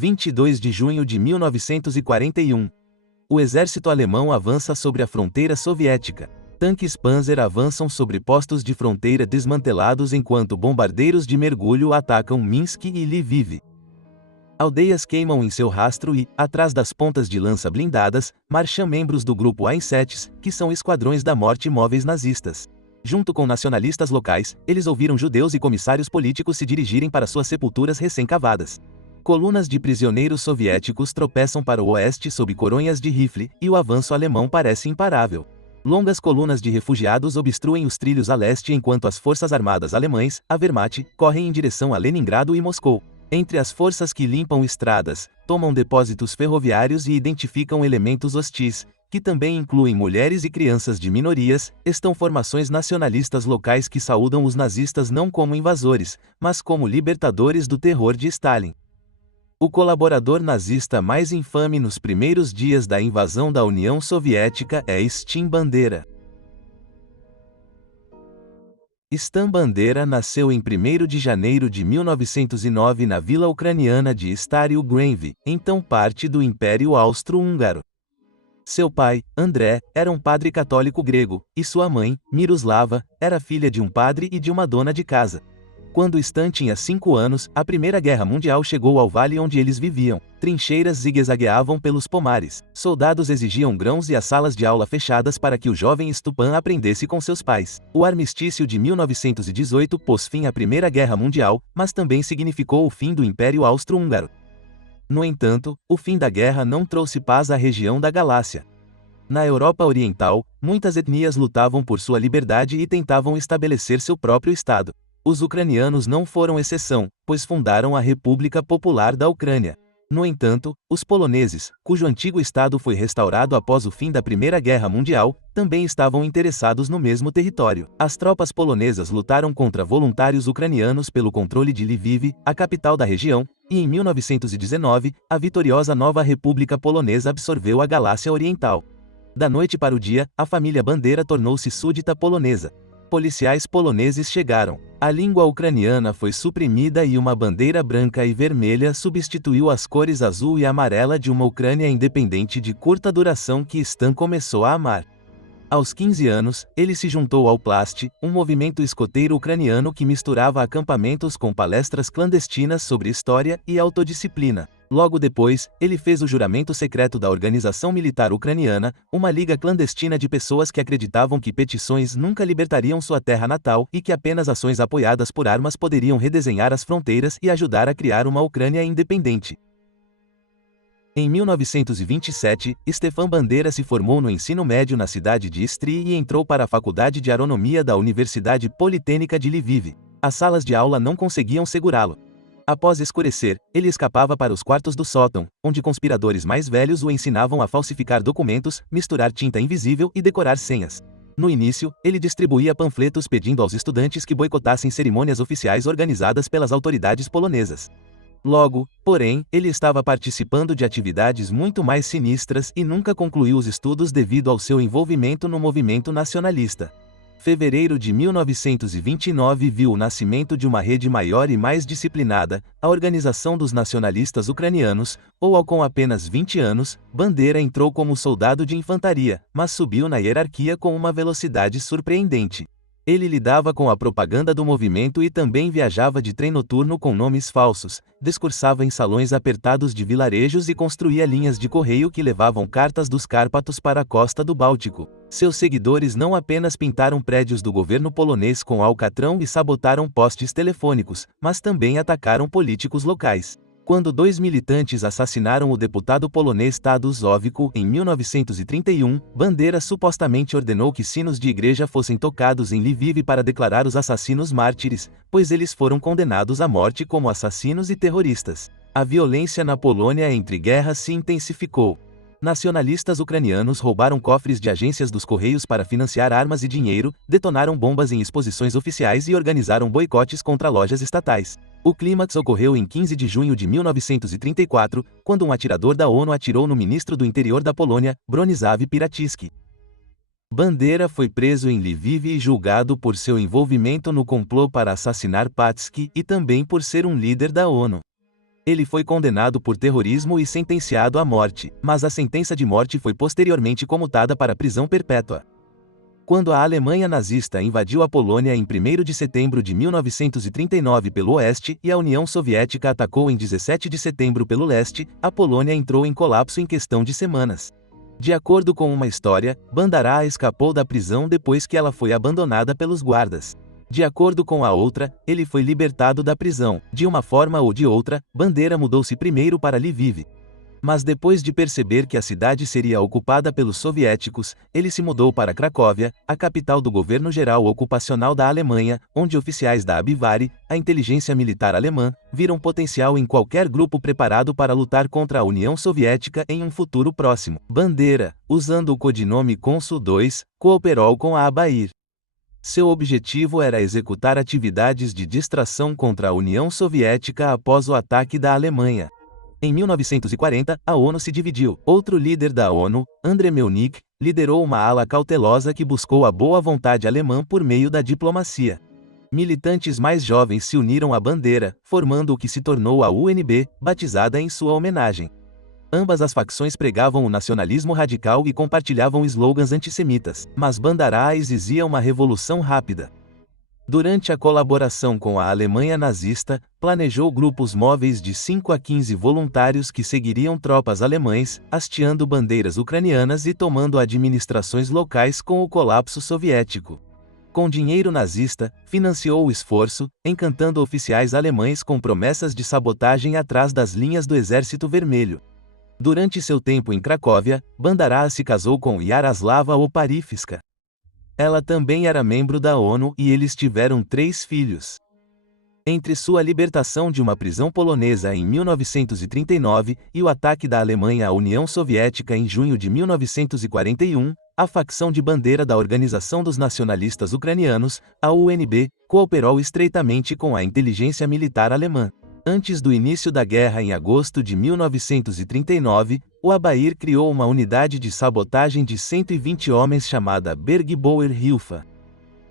22 de junho de 1941. O exército alemão avança sobre a fronteira soviética. Tanques Panzer avançam sobre postos de fronteira desmantelados enquanto bombardeiros de mergulho atacam Minsk e Lviv. Aldeias queimam em seu rastro e, atrás das pontas de lança blindadas, marcham membros do grupo Einsätze, que são esquadrões da morte móveis nazistas. Junto com nacionalistas locais, eles ouviram judeus e comissários políticos se dirigirem para suas sepulturas recém-cavadas. Colunas de prisioneiros soviéticos tropeçam para o oeste sob coronhas de rifle, e o avanço alemão parece imparável. Longas colunas de refugiados obstruem os trilhos a leste enquanto as forças armadas alemães, a Wehrmacht, correm em direção a Leningrado e Moscou. Entre as forças que limpam estradas, tomam depósitos ferroviários e identificam elementos hostis, que também incluem mulheres e crianças de minorias, estão formações nacionalistas locais que saúdam os nazistas não como invasores, mas como libertadores do terror de Stalin. O colaborador nazista mais infame nos primeiros dias da invasão da União Soviética é Stan Bandera. Stan Bandera nasceu em 1º de janeiro de 1909 na vila ucraniana de Stary Ugrovy, então parte do Império Austro-Húngaro. Seu pai, André, era um padre católico grego, e sua mãe, Miroslava, era filha de um padre e de uma dona de casa. Quando Stan tinha 5 anos, a Primeira Guerra Mundial chegou ao vale onde eles viviam. Trincheiras zigue-zagueavam pelos pomares. Soldados exigiam grãos e as salas de aula fechadas para que o jovem Stepan aprendesse com seus pais. O armistício de 1918 pôs fim à Primeira Guerra Mundial, mas também significou o fim do Império Austro-Húngaro. No entanto, o fim da guerra não trouxe paz à região da Galácia. Na Europa Oriental, muitas etnias lutavam por sua liberdade e tentavam estabelecer seu próprio estado. Os ucranianos não foram exceção, pois fundaram a República Popular da Ucrânia. No entanto, os poloneses, cujo antigo estado foi restaurado após o fim da Primeira Guerra Mundial, também estavam interessados no mesmo território. As tropas polonesas lutaram contra voluntários ucranianos pelo controle de Lviv, a capital da região, e em 1919, a vitoriosa nova República Polonesa absorveu a Galácia Oriental. Da noite para o dia, a família Bandera tornou-se súdita polonesa. Policiais poloneses chegaram. A língua ucraniana foi suprimida e uma bandeira branca e vermelha substituiu as cores azul e amarela de uma Ucrânia independente de curta duração que Stan começou a amar. Aos 15 anos, ele se juntou ao Plast, um movimento escoteiro ucraniano que misturava acampamentos com palestras clandestinas sobre história e autodisciplina. Logo depois, ele fez o juramento secreto da Organização Militar Ucraniana, uma liga clandestina de pessoas que acreditavam que petições nunca libertariam sua terra natal e que apenas ações apoiadas por armas poderiam redesenhar as fronteiras e ajudar a criar uma Ucrânia independente. Em 1927, Stefan Bandera se formou no ensino médio na cidade de Istri e entrou para a Faculdade de Agronomia da Universidade Politécnica de Lviv. As salas de aula não conseguiam segurá-lo. Após escurecer, ele escapava para os quartos do sótão, onde conspiradores mais velhos o ensinavam a falsificar documentos, misturar tinta invisível e decorar senhas. No início, ele distribuía panfletos pedindo aos estudantes que boicotassem cerimônias oficiais organizadas pelas autoridades polonesas. Logo, porém, ele estava participando de atividades muito mais sinistras e nunca concluiu os estudos devido ao seu envolvimento no movimento nacionalista. Fevereiro de 1929 viu o nascimento de uma rede maior e mais disciplinada, a Organização dos Nacionalistas Ucranianos, ou com apenas 20 anos, Bandera entrou como soldado de infantaria, mas subiu na hierarquia com uma velocidade surpreendente. Ele lidava com a propaganda do movimento e também viajava de trem noturno com nomes falsos, discursava em salões apertados de vilarejos e construía linhas de correio que levavam cartas dos Cárpatos para a costa do Báltico. Seus seguidores não apenas pintaram prédios do governo polonês com alcatrão e sabotaram postes telefônicos, mas também atacaram políticos locais. Quando 2 militantes assassinaram o deputado polonês Tadeusz Owicki em 1931, Bandera supostamente ordenou que sinos de igreja fossem tocados em Lviv para declarar os assassinos mártires, pois eles foram condenados à morte como assassinos e terroristas. A violência na Polônia entre guerras se intensificou. Nacionalistas ucranianos roubaram cofres de agências dos Correios para financiar armas e dinheiro, detonaram bombas em exposições oficiais e organizaram boicotes contra lojas estatais. O clímax ocorreu em 15 de junho de 1934, quando um atirador da ONU atirou no ministro do interior da Polônia, Bronisław Piratowski. Bandera foi preso em Lviv e julgado por seu envolvimento no complô para assassinar Patski e também por ser um líder da ONU. Ele foi condenado por terrorismo e sentenciado à morte, mas a sentença de morte foi posteriormente comutada para prisão perpétua. Quando a Alemanha nazista invadiu a Polônia em 1º de setembro de 1939 pelo oeste e a União Soviética atacou em 17 de setembro pelo leste, a Polônia entrou em colapso em questão de semanas. De acordo com uma história, Bandará escapou da prisão depois que ela foi abandonada pelos guardas. De acordo com a outra, ele foi libertado da prisão. De uma forma ou de outra, Bandera mudou-se primeiro para Lviv. Mas depois de perceber que a cidade seria ocupada pelos soviéticos, ele se mudou para Cracóvia, a capital do governo geral ocupacional da Alemanha, onde oficiais da Abwehr, a inteligência militar alemã, viram potencial em qualquer grupo preparado para lutar contra a União Soviética em um futuro próximo. Bandera, usando o codinome Cônsul II, cooperou com a Abwehr. Seu objetivo era executar atividades de distração contra a União Soviética após o ataque da Alemanha. Em 1940, a ONU se dividiu. Outro líder da ONU, André Melnik, liderou uma ala cautelosa que buscou a boa vontade alemã por meio da diplomacia. Militantes mais jovens se uniram à Bandera, formando o que se tornou a UNB, batizada em sua homenagem. Ambas as facções pregavam o nacionalismo radical e compartilhavam slogans antissemitas, mas Bandará exigia uma revolução rápida. Durante a colaboração com a Alemanha nazista, planejou grupos móveis de 5 a 15 voluntários que seguiriam tropas alemães, hasteando bandeiras ucranianas e tomando administrações locais com o colapso soviético. Com dinheiro nazista, financiou o esforço, encantando oficiais alemães com promessas de sabotagem atrás das linhas do Exército Vermelho. Durante seu tempo em Cracóvia, Bandará se casou com Yaroslava Oparivska. Ela também era membro da ONU e eles tiveram 3 filhos. Entre sua libertação de uma prisão polonesa em 1939 e o ataque da Alemanha à União Soviética em junho de 1941, a facção de Bandera da Organização dos Nacionalistas Ucranianos, a UNB, cooperou estreitamente com a inteligência militar alemã. Antes do início da guerra em agosto de 1939, o Abwehr criou uma unidade de sabotagem de 120 homens chamada Bergbauer Hilfe.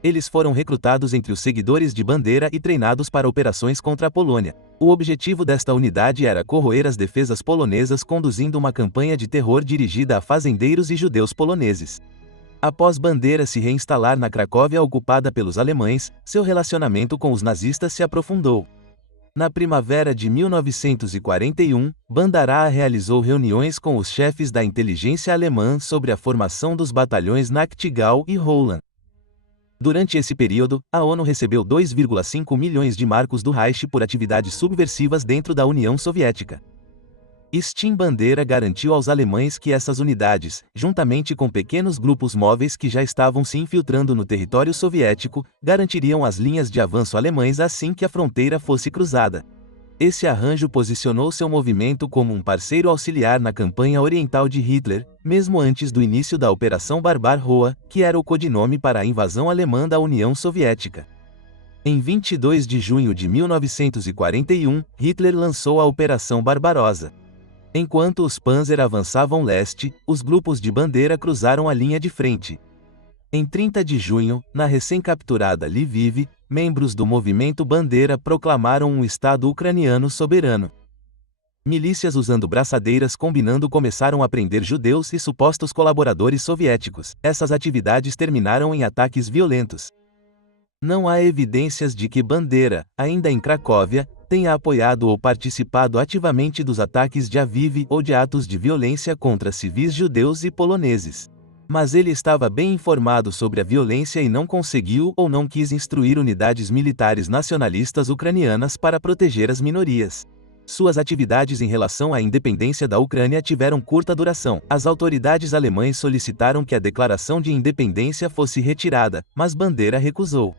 Eles foram recrutados entre os seguidores de Bandera e treinados para operações contra a Polônia. O objetivo desta unidade era corroer as defesas polonesas conduzindo uma campanha de terror dirigida a fazendeiros e judeus poloneses. Após Bandera se reinstalar na Cracóvia ocupada pelos alemães, seu relacionamento com os nazistas se aprofundou. Na primavera de 1941, Bandará realizou reuniões com os chefes da inteligência alemã sobre a formação dos batalhões Nachtigall e Roland. Durante esse período, a ONU recebeu 2,5 milhões de marcos do Reich por atividades subversivas dentro da União Soviética. Stim Bandera garantiu aos alemães que essas unidades, juntamente com pequenos grupos móveis que já estavam se infiltrando no território soviético, garantiriam as linhas de avanço alemães assim que a fronteira fosse cruzada. Esse arranjo posicionou seu movimento como um parceiro auxiliar na campanha oriental de Hitler, mesmo antes do início da Operação Barbarossa, que era o codinome para a invasão alemã da União Soviética. Em 22 de junho de 1941, Hitler lançou a Operação Barbarossa. Enquanto os Panzer avançavam leste, os grupos de Bandera cruzaram a linha de frente. Em 30 de junho, na recém-capturada Lviv, membros do movimento Bandera proclamaram um Estado ucraniano soberano. Milícias usando braçadeiras combinando começaram a prender judeus e supostos colaboradores soviéticos. Essas atividades terminaram em ataques violentos. Não há evidências de que Bandera, ainda em Cracóvia, tenha apoiado ou participado ativamente dos ataques de Aviv ou de atos de violência contra civis judeus e poloneses. Mas ele estava bem informado sobre a violência e não conseguiu ou não quis instruir unidades militares nacionalistas ucranianas para proteger as minorias. Suas atividades em relação à independência da Ucrânia tiveram curta duração. As autoridades alemãs solicitaram que a declaração de independência fosse retirada, mas Bandera recusou.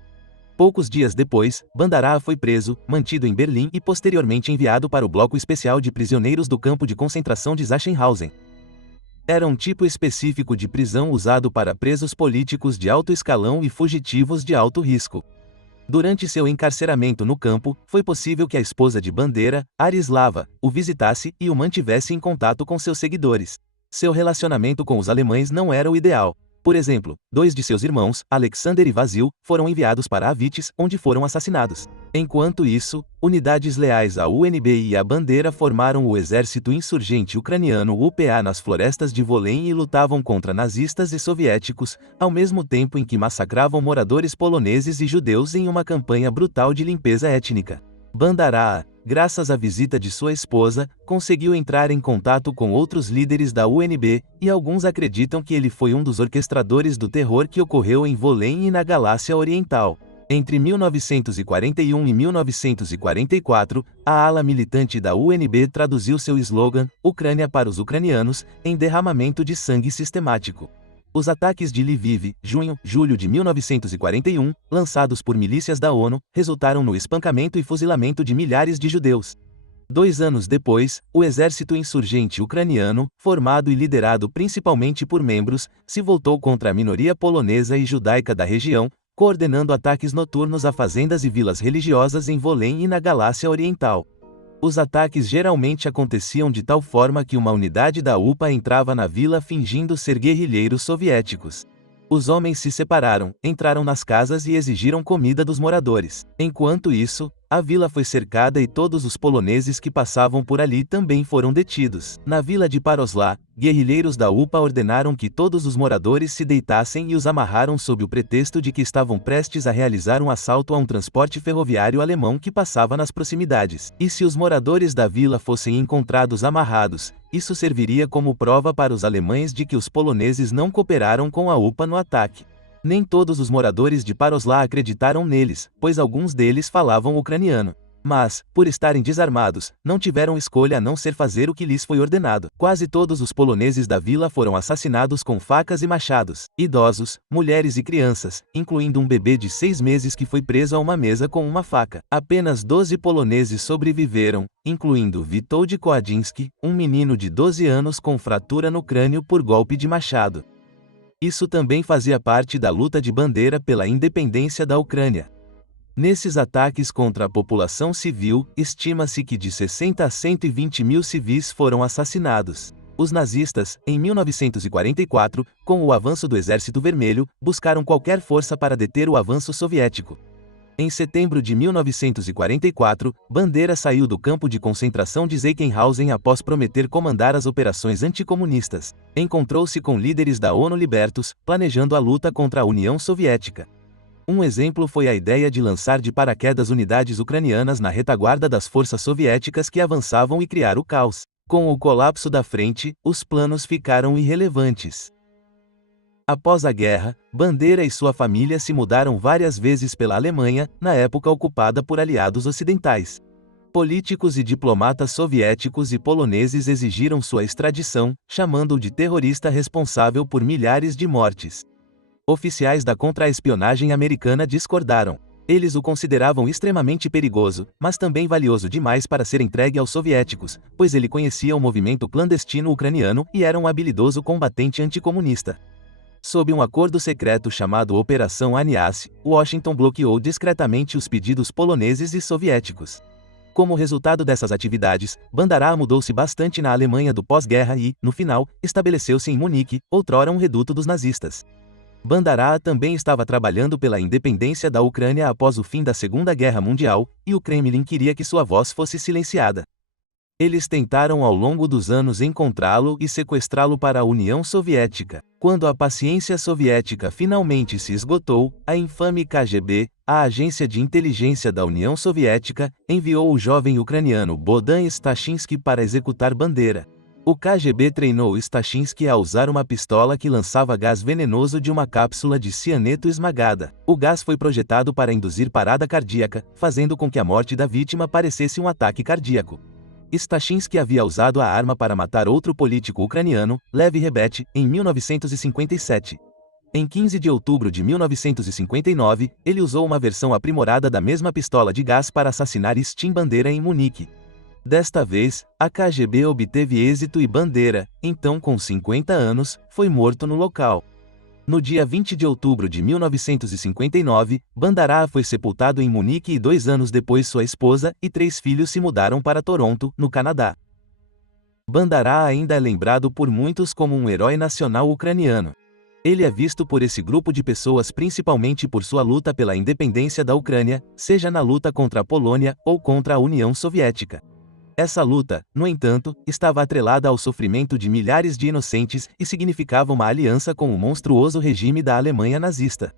Poucos dias depois, Bandará foi preso, mantido em Berlim e posteriormente enviado para o bloco especial de prisioneiros do campo de concentração de Sachsenhausen. Era um tipo específico de prisão usado para presos políticos de alto escalão e fugitivos de alto risco. Durante seu encarceramento no campo, foi possível que a esposa de Bandera, Arislava, o visitasse e o mantivesse em contato com seus seguidores. Seu relacionamento com os alemães não era o ideal. Por exemplo, 2 de seus irmãos, Alexander e Vasil, foram enviados para Avites, onde foram assassinados. Enquanto isso, unidades leais à UNB e à Bandeira formaram o Exército Insurgente Ucraniano UPA nas florestas de Volyn e lutavam contra nazistas e soviéticos, ao mesmo tempo em que massacravam moradores poloneses e judeus em uma campanha brutal de limpeza étnica. Bandaraa, graças à visita de sua esposa, conseguiu entrar em contato com outros líderes da UNB, e alguns acreditam que ele foi um dos orquestradores do terror que ocorreu em Volyn e na Galácia Oriental. Entre 1941 e 1944, a ala militante da UNB traduziu seu slogan, Ucrânia para os ucranianos, em derramamento de sangue sistemático. Os ataques de Lviv, julho de 1941, lançados por milícias da ONU, resultaram no espancamento e fuzilamento de milhares de judeus. 2 anos depois, o exército insurgente ucraniano, formado e liderado principalmente por membros, se voltou contra a minoria polonesa e judaica da região, coordenando ataques noturnos a fazendas e vilas religiosas em Volyn e na Galácia Oriental. Os ataques geralmente aconteciam de tal forma que uma unidade da UPA entrava na vila fingindo ser guerrilheiros soviéticos. Os homens se separaram, entraram nas casas e exigiram comida dos moradores. Enquanto isso, a vila foi cercada e todos os poloneses que passavam por ali também foram detidos. Na vila de Paroslá, guerrilheiros da UPA ordenaram que todos os moradores se deitassem e os amarraram sob o pretexto de que estavam prestes a realizar um assalto a um transporte ferroviário alemão que passava nas proximidades. E se os moradores da vila fossem encontrados amarrados, isso serviria como prova para os alemães de que os poloneses não cooperaram com a UPA no ataque. Nem todos os moradores de Paroslá acreditaram neles, pois alguns deles falavam ucraniano. Mas, por estarem desarmados, não tiveram escolha a não ser fazer o que lhes foi ordenado. Quase todos os poloneses da vila foram assassinados com facas e machados. Idosos, mulheres e crianças, incluindo um bebê de 6 meses que foi preso a uma mesa com uma faca. Apenas 12 poloneses sobreviveram, incluindo Witold Koadzinski, um menino de 12 anos com fratura no crânio por golpe de machado. Isso também fazia parte da luta de Bandeira pela independência da Ucrânia. Nesses ataques contra a população civil, estima-se que de 60 a 120 mil civis foram assassinados. Os nazistas, em 1944, com o avanço do Exército Vermelho, buscaram qualquer força para deter o avanço soviético. Em setembro de 1944, Bandeira saiu do campo de concentração de Zeichenhausen após prometer comandar as operações anticomunistas. Encontrou-se com líderes da ONU Libertos, planejando a luta contra a União Soviética. Um exemplo foi a ideia de lançar de paraquedas unidades ucranianas na retaguarda das forças soviéticas que avançavam e criar o caos. Com o colapso da frente, os planos ficaram irrelevantes. Após a guerra, Bandeira e sua família se mudaram várias vezes pela Alemanha, na época ocupada por aliados ocidentais. Políticos e diplomatas soviéticos e poloneses exigiram sua extradição, chamando-o de terrorista responsável por milhares de mortes. Oficiais da contra-espionagem americana discordaram. Eles o consideravam extremamente perigoso, mas também valioso demais para ser entregue aos soviéticos, pois ele conhecia o movimento clandestino ucraniano e era um habilidoso combatente anticomunista. Sob um acordo secreto chamado Operação Anias, Washington bloqueou discretamente os pedidos poloneses e soviéticos. Como resultado dessas atividades, Bandaraa mudou-se bastante na Alemanha do pós-guerra e, no final, estabeleceu-se em Munique, outrora um reduto dos nazistas. Bandaraa também estava trabalhando pela independência da Ucrânia após o fim da Segunda Guerra Mundial, e o Kremlin queria que sua voz fosse silenciada. Eles tentaram ao longo dos anos encontrá-lo e sequestrá-lo para a União Soviética. Quando a paciência soviética finalmente se esgotou, a infame KGB, a agência de inteligência da União Soviética, enviou o jovem ucraniano Bohdan Stachinsky para executar Bandeira. O KGB treinou Stachinsky a usar uma pistola que lançava gás venenoso de uma cápsula de cianeto esmagada. O gás foi projetado para induzir parada cardíaca, fazendo com que a morte da vítima parecesse um ataque cardíaco. Stachinsky havia usado a arma para matar outro político ucraniano, Lev Rebet, em 1957. Em 15 de outubro de 1959, ele usou uma versão aprimorada da mesma pistola de gás para assassinar Stim Bandeira em Munique. Desta vez, a KGB obteve êxito e Bandeira, então com 50 anos, foi morto no local. No dia 20 de outubro de 1959, Bandaraa foi sepultado em Munique e 2 anos depois sua esposa e 3 filhos se mudaram para Toronto, no Canadá. Bandaraa ainda é lembrado por muitos como um herói nacional ucraniano. Ele é visto por esse grupo de pessoas principalmente por sua luta pela independência da Ucrânia, seja na luta contra a Polônia ou contra a União Soviética. Essa luta, no entanto, estava atrelada ao sofrimento de milhares de inocentes e significava uma aliança com o monstruoso regime da Alemanha nazista.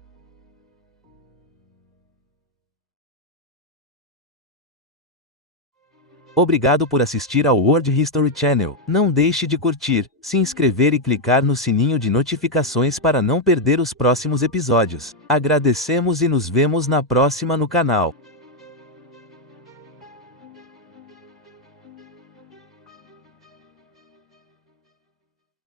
Obrigado por assistir ao World History Channel. Não deixe de curtir, se inscrever e clicar no sininho de notificações para não perder os próximos episódios. Agradecemos e nos vemos na próxima no canal.